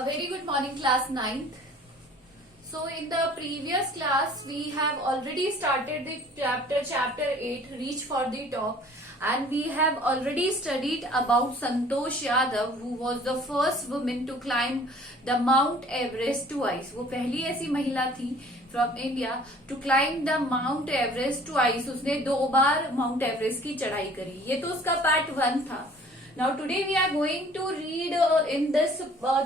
A very good morning, class 9th. So in the previous class we have already started the chapter 8, Reach for the Top, and we have already studied about Santosh Yadav, who was the first woman to climb the Mount Everest twice. वो पहली ऐसी महिला थी from India to climb the Mount Everest twice. उसने 2 बार Mount Everest की चढ़ाई करी. ये तो उसका part 1 था. Now today we are going to read in this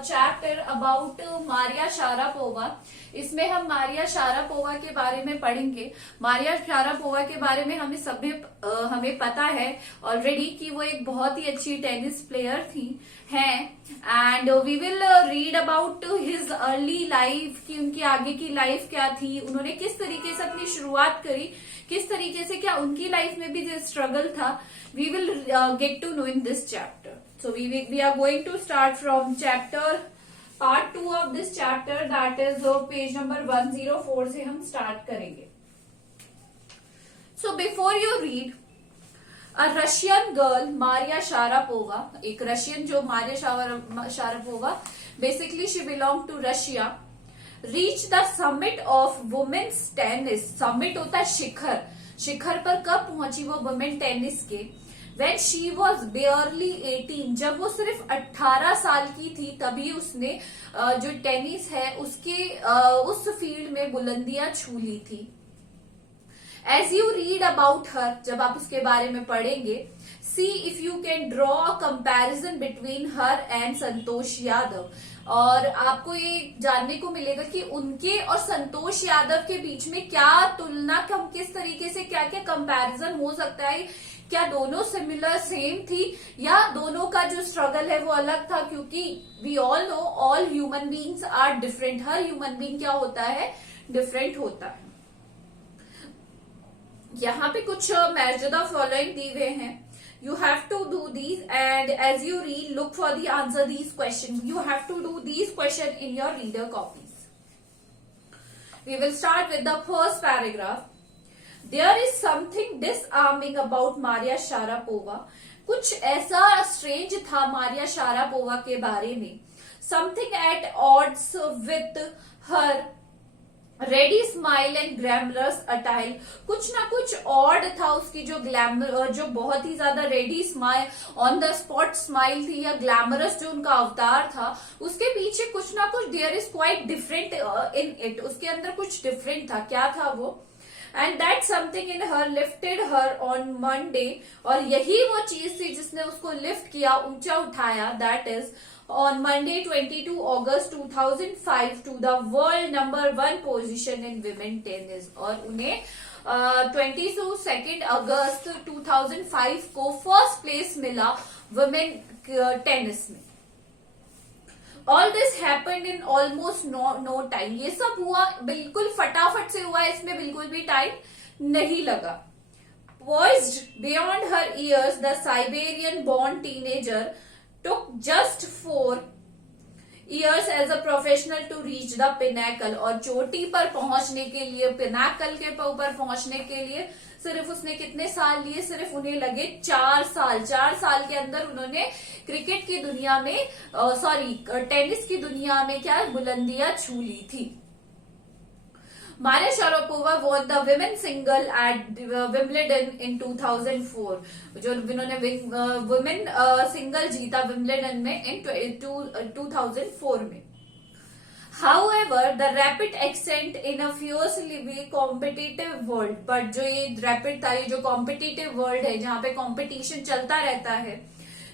chapter about Maria Sharapova. इसमें हम मारिया शारापोवा के बारे में पढ़ेंगे. मारिया शारापोवा के बारे में हमें पता है ऑलरेडी कि वो एक बहुत ही अच्छी टेनिस प्लेयर थी हैं, and we will read about his early life कि उनकी आगे की लाइफ क्या थी, उन्होंने किस तरीके से अपनी शुरुआत करी, किस तरीके से क्या उनकी लाइफ में भी जो स्ट्रगल था, we will get to know in this chapter. So we are going to start from part 2 of this chapter, that is page number 104 से हम start करेंगे. So before you read, a Russian girl, Maria Sharapova, एक Russian जो Maria Sharapova, basically she belonged to Russia, reached the summit of women's tennis. summit होता है शिखर. शिखर पर कब पहुंची वो वुमेन टेनिस के? When she was barely 18, जब वो सिर्फ 18 साल की थी, तभी उसने जो टेनिस है उसके उस फील्ड में बुलंदियां छू ली थी. As you read about her, जब आप उसके बारे में पढ़ेंगे, see if you can draw a comparison between her and Santosh Yadav. और आपको ये जानने को मिलेगा कि उनके और संतोष यादव के बीच में क्या तुलना, किस तरीके से क्या क्या कंपैरिजन हो सकता है, क्या दोनों सिमिलर सेम थी या दोनों का जो स्ट्रगल है वो अलग था, क्योंकि we all know all human beings are different. हर ह्यूमन बीइंग क्या होता है, डिफरेंट होता है. यहाँ पे कुछ मौजूदा फॉलोइंग दिए हुए हैं. You have to do these, and as you read, look for the answer these questions. You have to do these questions in your reader copies. We will start with the first paragraph. There is something disarming about Maria Sharapova. कुछ ऐसा strange था Maria Sharapova के बारे में. Something at odds with her ready smile and glamorous attire. कुछ ना कुछ odd था उसकी जो ग्लैमर, जो बहुत ही ज्यादा ready smile, on the spot smile थी, या ग्लैमरस जो उनका अवतार था, उसके पीछे कुछ ना कुछ there is quite different in it. उसके अंदर कुछ डिफरेंट था. क्या था वो? And that something in her lifted her on Monday. और यही वो चीज थी जिसने उसको लिफ्ट किया, ऊंचा उठाया. That is on Monday 22 August 2005 to the world number 1 position in women tennis. और उन्हें 22 अगस्त 2005 को फर्स्ट प्लेस मिला वुमेन टेनिस में. All this happened in almost no time. ये सब हुआ बिल्कुल फटाफट से हुआ, इसमें बिल्कुल भी टाइम नहीं लगा. Poised beyond her years, the Siberian born teenager took just 4 years as a professional to reach the pinnacle. और चोटी पर पहुंचने के लिए, पिनाकल के ऊपर पहुंचने के लिए सिर्फ उसने कितने साल लिए? सिर्फ उन्हें लगे 4 साल. 4 साल के अंदर उन्होंने क्रिकेट की दुनिया में, टेनिस की दुनिया में क्या बुलंदियां छू ली थी. Maria Sharapova won the women's single at Wimbledon in 2004. जो उन्होंने वुमेन सिंगल जीता विम्बलडन में इन 2004 में. However, the rapid ascent in a fiercely competitive world, but जो ये रैपिड था, ये जो कॉम्पिटिटिव वर्ल्ड है जहाँ पे कंपटीशन चलता रहता है,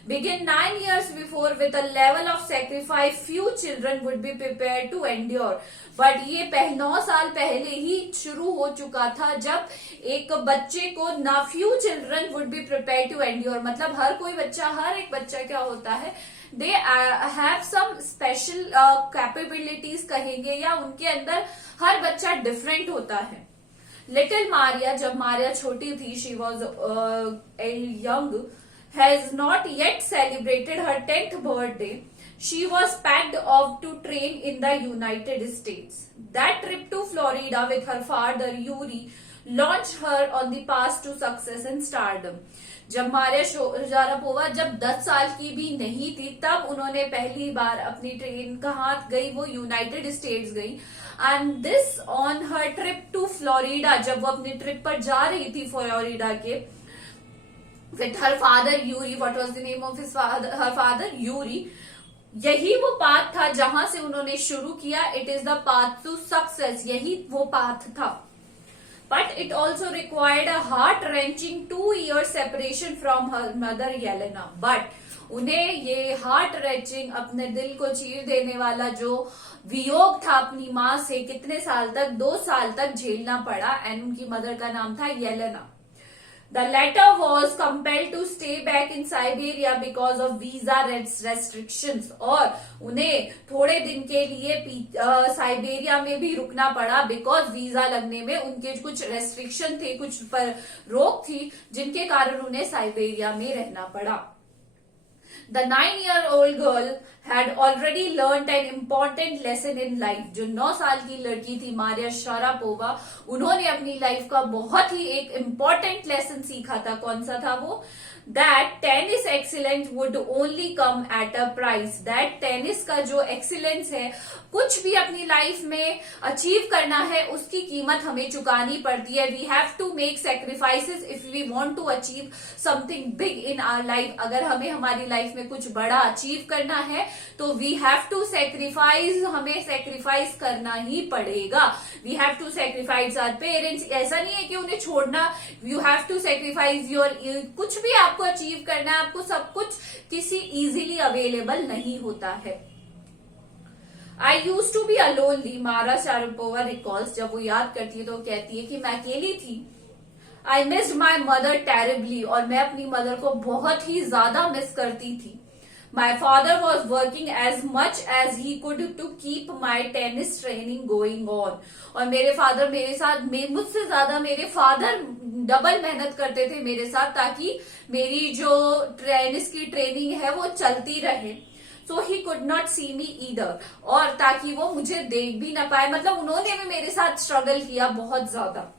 began 9 years before with a level of sacrifice few children would be prepared to endure. But ये 9 साल पहले ही शुरू हो चुका था जब एक बच्चे को ना few children would be prepared to endure. मतलब हर एक बच्चा क्या होता है, they have some special capabilities कहेंगे, या उनके अंदर हर बच्चा डिफरेंट होता है. लिटिल मारिया, जब मारिया छोटी थी, she was young, has not yet celebrated her 10th birthday. She was packed off to train in the United States. That trip to Florida with her father Yuri launched her on the path to success and stardom. जब Maria Sharapova जब 10 साल की भी नहीं थी, तब उन्होंने पहली बार अपनी ट्रेन कहाँ गई, वो यूनाइटेड स्टेट्स गई। And this on her trip to Florida, जब वो अपनी ट्रिप पर जा रही थी फ्लोरिडा के, with her father Yuri. What was the name of his father? Her father Yuri. यही वो पाथ था जहां से उन्होंने शुरू किया। It is the path to success, यही वो पाथ था। But it also required a heart wrenching 2 year separation from her mother Yelena. But उन्हें ये हार्ट रेंचिंग, अपने दिल को चीर देने वाला जो वियोग था अपनी माँ से, कितने साल तक? 2 साल तक झेलना पड़ा। एंड उनकी मदर का नाम था Yelena. The latter was compelled to stay back in Siberia because of visa restrictions, और उन्हें थोड़े दिन के लिए साइबेरिया में भी रुकना पड़ा बिकॉज वीजा लगने में उनके कुछ रेस्ट्रिक्शन थे, कुछ पर रोक थी, जिनके कारण उन्हें साइबेरिया में रहना पड़ा। The 9-year-old girl had already learned an important lesson in life. जो 9 साल की लड़की थी मारिया शारापोवा, उन्होंने अपनी लाइफ का बहुत ही एक इम्पोर्टेंट लेसन सीखा था। कौन सा था वो? That tennis excellence would only come at a price. That tennis का जो एक्सीलेंस है, कुछ भी अपनी लाइफ में अचीव करना है, उसकी कीमत हमें चुकानी पड़ती है। We have to make sacrifices if we want to achieve something big in our life. अगर हमें हमारी लाइफ में कुछ बड़ा अचीव करना है तो वी हैव टू सेक्रीफाइस, हमें सेक्रीफाइस करना ही पड़ेगा। We have to sacrifice our parents. ऐसा नहीं है कि उन्हें छोड़ना। You have to sacrifice your, कुछ भी आपको अचीव करना है, आपको सब कुछ किसी इजीली अवेलेबल नहीं होता है। I used to be lonely, मारा शारापोवा रिकॉल्स। जब वो याद करती है तो कहती है कि मैं अकेली थी। I missed my mother terribly, और मैं अपनी मदर को बहुत ही ज्यादा मिस करती थी। My father was working as much as he could to keep my tennis training going on, और मेरे फादर मेरे साथ, मुझसे ज्यादा मेरे फादर डबल मेहनत करते थे मेरे साथ, ताकि मेरी जो टेनिस की ट्रेनिंग है वो चलती रहे। So he could not see me either, और ताकि वो मुझे देख भी ना पाए। मतलब उन्होंने भी मेरे साथ स्ट्रगल किया बहुत ज्यादा।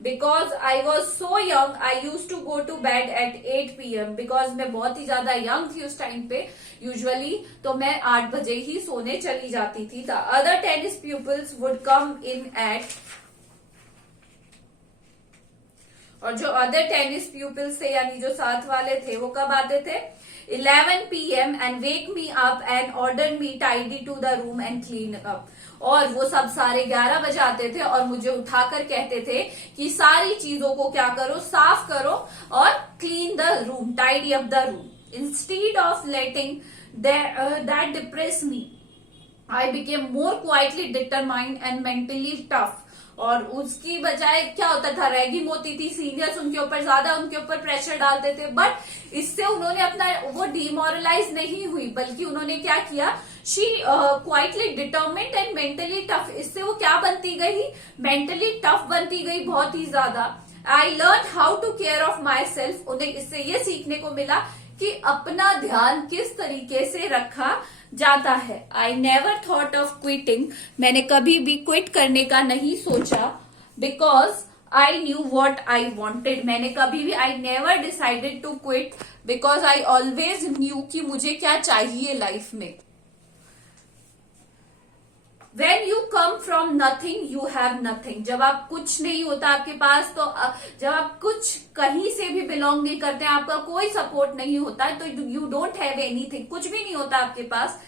Because I was so young, I used to go to bed at 8 PM, because मैं बहुत ही ज्यादा यंग थी उस टाइम पे यूजुअली, तो मैं 8 बजे ही सोने चली जाती थी। The other tennis pupils would come in at, और जो अदर टेनिस प्यूपिल्स थे यानी जो साथ वाले थे वो कब आते थे? 11 PM and wake me up and order me tidy to the room and clean up, और वो सब सारे 11 बजे आते थे और मुझे उठाकर कहते थे कि सारी चीजों को क्या करो, साफ करो और clean the room, tidy up the room. Instead of letting that depress me, I became more quietly determined and mentally tough, और उसकी बजाय क्या होता था, रैगिंग होती थी, सीनियर्स उनके ऊपर ज्यादा उनके ऊपर प्रेशर डालते थे। बट इससे उन्होंने अपना वो डिमोरलाइज नहीं हुई, बल्कि उन्होंने क्या किया, she quietly determined and mentally tough. इससे वो क्या बनती गई? मेंटली टफ बनती गई बहुत ही ज्यादा। I learn how to care of myself. उन्हें इससे ये सीखने को मिला कि अपना ध्यान किस तरीके से रखा जाता है। I never thought of quitting, मैंने कभी भी क्विट करने का नहीं सोचा। Because I knew what I wanted, मैंने कभी भी, I never decided to quit because I always knew कि मुझे क्या चाहिए लाइफ में। When you come from nothing, you have nothing. जब आप कुछ नहीं होता आपके पास, तो जब आप कुछ कहीं से भी बिलोंग नहीं करते, आपका कोई सपोर्ट नहीं होता, तो you don't have anything, कुछ भी नहीं होता आपके पास,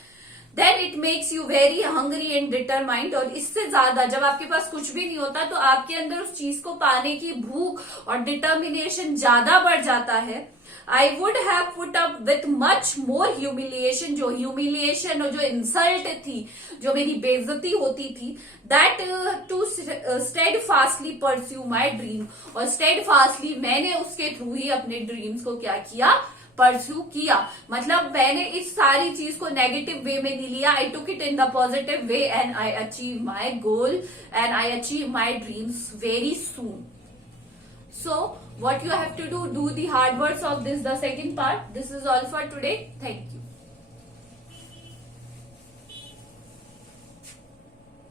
then it makes you very hungry and determined। और इससे ज्यादा जब आपके पास कुछ भी नहीं होता तो आपके अंदर उस चीज को पाने की भूख और डिटर्मिनेशन ज्यादा बढ़ जाता है। I would have put up with much more humiliation, जो humiliation और जो insult थी, जो मेरी बेइज्जती होती थी, that to steadfastly pursue my dream, और steadfastly मैंने उसके थ्रू ही अपने ड्रीम्स को क्या किया, परस्यू किया। मतलब मैंने इस सारी चीज को नेगेटिव वे में नहीं लिया, I took it in the positive way and I achieve my goal and I achieve my dreams very soon. So what you have to do the hard works of this, the second part. This is all for today. Thank you.